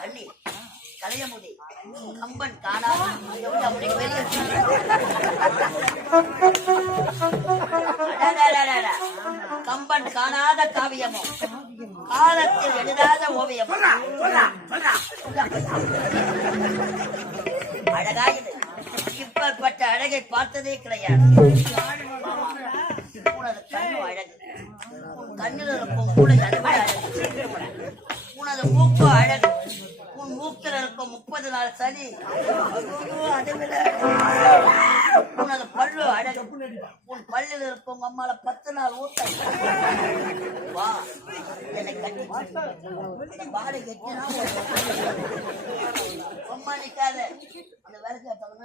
கள்ளி கலையமுடி கம்பன் காணாத அப்படி வெளியே கம்பன் காணாத காவியமோ காலத்தில் எழுதாத ஓவியம் அழகாயுது. இப்பேற்பட்ட அழகை பார்த்ததே கிடையாது. உனது கண்ணு அழகு, கண்ணில் இருக்கும் கூட அழகு, உனது மூக்கு அழகு, உன் மூக்கில் இருக்கும் 30 நாள் சனி அதை விட உனது பல்லு அழகு, உன் பல்லில் இருக்கும் அம்மால 10 நாள் ஊட்டம். வா என்னை கட்டி பாடி கட்டினா அம்மா நிக்காத அந்த வேலை கேட்டவங்க